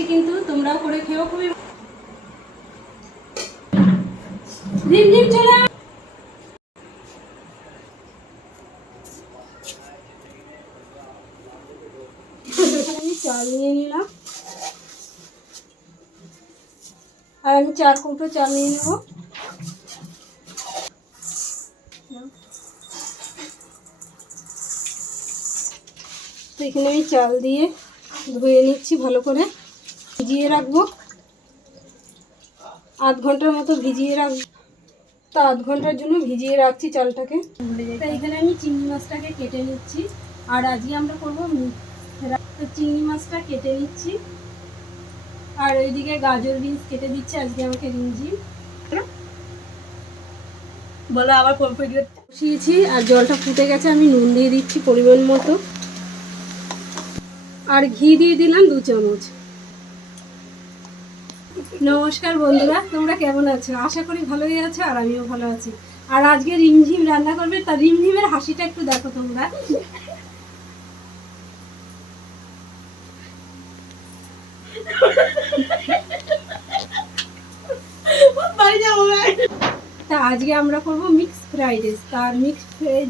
Tasty, কিন্তু তোমরাও করে খেও। খুবই রিমঝিম চলে আমি চাল নিয়ে নিলাম, আর আমি 4 কৌটো চাল নিয়ে নেব। তো এখানে আমি চাল দিয়ে ধুয়ে নিচ্ছি ভালো করে, ভিজিয়ে রাখবো। আধ ঘন্টার মতো ভিজিয়ে রাখবো। তো আধ ঘন্টার জন্য ভিজিয়ে রাখছি চালটাকে। তো এখানে আমি চিংড়ি মাছটাকে কেটে নিচ্ছি, আর আজকে আমরা করবো তো চিংড়ি মাছটা কেটে নিচ্ছি, আর ওইদিকে গাজর বিনস কেটে দিচ্ছি আজকে আমাকে রিমঝিম। বলো আবার বসিয়েছি, আর জলটা ফুটে গেছে। আমি নুন দিয়ে দিচ্ছি পরিমাণ মতো, আর ঘি দিয়ে দিলাম 2 চামচ। নমস্কার বন্ধুরা, তোমরা কেমন আছো? আশা করি ভালোই আছো, আর আমিও ভালো আছি। আর আজকে রিমঝিম রান্না করবে, তা রিমঝিমের হাসিটা একটু দেখো তোমরা। তা আজকে আমরা করবো মিক্স ফ্রাইড রাইস। তার মিক্স ফ্রাইড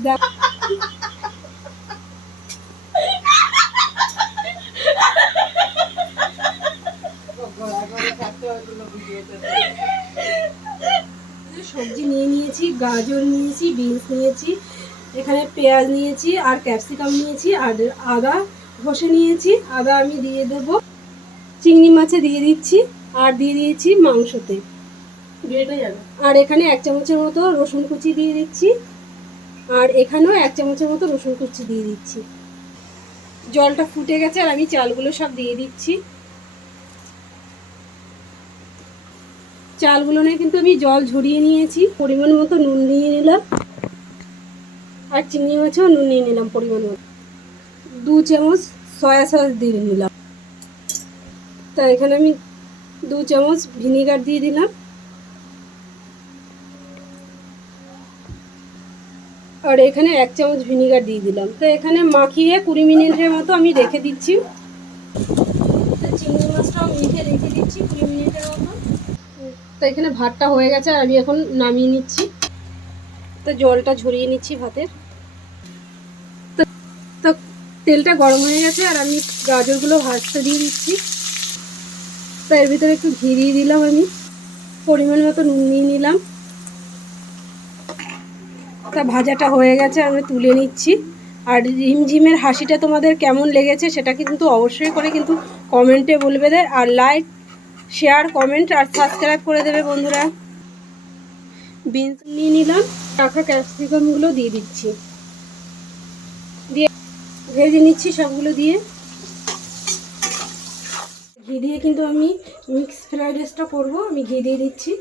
সবজি নিয়ে নিয়েছি, গাজর নিয়েছি, বিনস নিয়েছি, এখানে পেঁয়াজ নিয়েছি, আর ক্যাপসিকাম নিয়েছি, আর আদা ঘষে নিয়েছি। আদা আমি দিয়ে দেব চিংড়ি মাছে দিয়ে দিচ্ছি, আর দিয়ে দিয়েছি মাংসতে। আর এখানে 1 চামচের মতো রসুন কুচি দিয়ে দিচ্ছি, আর এখানেও 1 চামচের মতো রসুন কুচি দিয়ে দিচ্ছি। জলটা ফুটে গেছে, আর আমি চালগুলো সব দিয়ে দিচ্ছি। চালগুলো নিয়ে কিন্তু আমি জল ঝরিয়ে নিয়েছি। পরিমাণ মতো নুন নিয়ে নিলাম, আর চিংড়ি মাছেও নুন নিয়ে নিলাম পরিমাণ মতো। 2 চামচ সয়া সস দিয়ে নিলাম। তা এখানে আমি 2 চামচ ভিনিগার দিয়ে দিলাম, আর এখানে 1 চামচ ভিনিগার দিয়ে দিলাম। তো এখানে মাখিয়ে 20 মিনিটের মতো আমি রেখে দিচ্ছি। তো চিংড়ি মাছটাও মেখে রেখে দিচ্ছি 20 মিনিটের মতো। তো এখানে ভাতটা হয়ে গেছে, আর আমি এখন নামিয়ে নিচ্ছি। তো জলটা ঝরিয়ে নিচ্ছি ভাতের। তো তেলটা গরম হয়ে গেছে, আর আমি গাজরগুলো ভাজতে দিয়ে দিচ্ছি। তো এর ভিতরে একটু ঘি দিয়ে দিলাম, আমি পরিমাণ মতো নুন নিয়ে নিলাম। তা ভাজাটা হয়ে গেছে, আমি তুলে নিচ্ছি। আর রিমঝিমের হাসিটা তোমাদের কেমন লেগেছে সেটা কিন্তু অবশ্যই করে কিন্তু কমেন্টে বলবে। আর লাইক, শেয়ার, কমেন্ট আর সাবস্ক্রাইব করে দেবে বন্ধুরা। বিনস নিয়ে নিলাম, রাখা ক্যাপসিকামগুলো দিয়ে দিচ্ছি, দিয়ে ভেজে নিচ্ছি সবগুলো দিয়ে। ঘি দিয়ে কিন্তু আমি মিক্স ফ্রাইড রাইসটা করবো, আমি ঘি দিয়ে দিচ্ছি।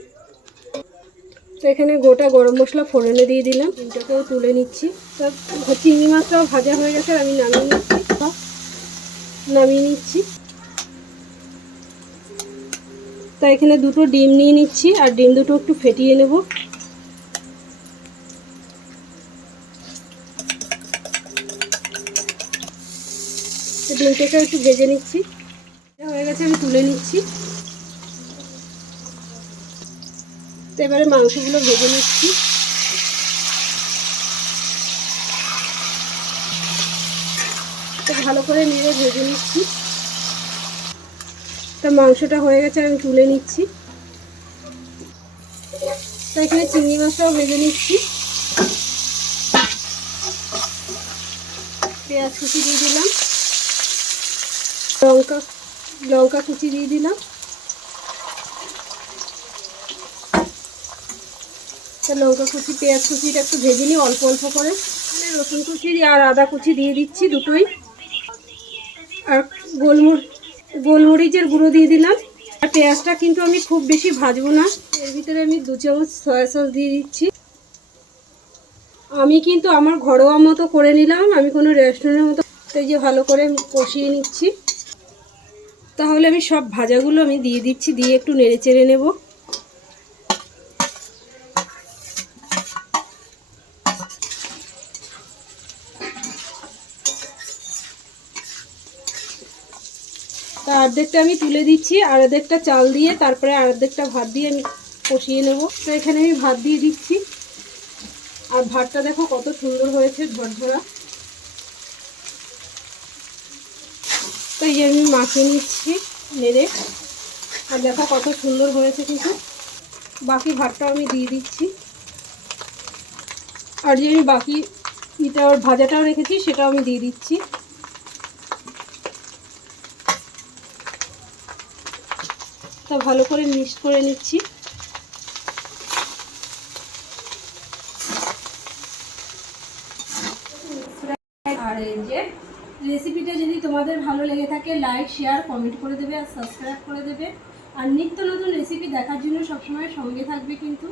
তো এখানে গোটা গরম মশলা ফোড়নে দিয়ে দিলাম, ডিমটাকেও তুলে নিচ্ছি। তো চিংড়ি মাছটাও ভাজা হয়ে গেছে, আমি নামিয়ে নিচ্ছি। তো এখানে 2টো ডিম নিয়ে নিচ্ছি, আর ডিম দুটো একটু ফেটিয়ে নেব। তো ডিমটাকে একটু ভেজে নিচ্ছি, হয়ে গেছে, আমি তুলে নিচ্ছি। তো এবারে মাংসগুলো ভেজে নিচ্ছি। তো ভালো করে নেড়ে ভেজে নিচ্ছি। তো মাংসটা হয়ে গেছে, আমি তুলে নিচ্ছি। তো এখানে চিংড়ি মাছটাও ভেজে নিচ্ছি। পেঁয়াজ কুচি দিয়ে দিলাম, লঙ্কা কুচি দিয়ে দিলাম। তো লঙ্কা কুচি, পেঁয়াজ কুচিটা একটু ভেজে নিই অল্প অল্প করে। রসুন কুচি আর আদা কুচি দিয়ে দিচ্ছি দুটোই, আর গোলমরিচের গুঁড়ো দিয়ে দিলাম। আর পেঁয়াজটা কিন্তু আমি খুব বেশি ভাজবো না। এর ভিতরে আমি 2 চামচ সয়া সস দিয়ে দিচ্ছি। আমি কিন্তু আমার ঘরোয়া মতো করে নিলাম, আমি কোনো রেস্টুরেন্টের মতো। এই যে ভালো করে কষিয়ে নিচ্ছি। তাহলে আমি সব ভাজাগুলো আমি দিয়ে দিচ্ছি, দিয়ে একটু নেড়ে চেড়ে নেব। আর অর্ধেকটা আমি তুলে দিচ্ছি, আর অর্ধেকটা চাল দিয়ে তারপরে আর অর্ধেকটা ভাত দিয়ে আমি কষিয়ে নেব। তো এখানে আমি ভাত দিয়ে দিচ্ছি, আর ভাতটা দেখো কত সুন্দর হয়েছে ঝরঝরা। তো এই আমি মাখিয়ে নিচ্ছি নেড়ে, আর দেখো কত সুন্দর হয়েছে কিন্তু। বাকি ভাতটাও আমি দিয়ে দিচ্ছি, আর যে আমি বাকি ভাজাটাও রেখেছি সেটাও আমি দিয়ে দিচ্ছি। তা ভালো করে মিক্স করে নিচ্ছি। আর এই যে রেসিপিটা যদি তোমাদের ভালো লেগে থাকে লাইক শেয়ার কমেন্ট করে দেবে আর সাবস্ক্রাইব করে দেবে, আর নিত্য নতুন রেসিপি দেখার জন্য সবসময় সঙ্গে থাকবে কিন্তু।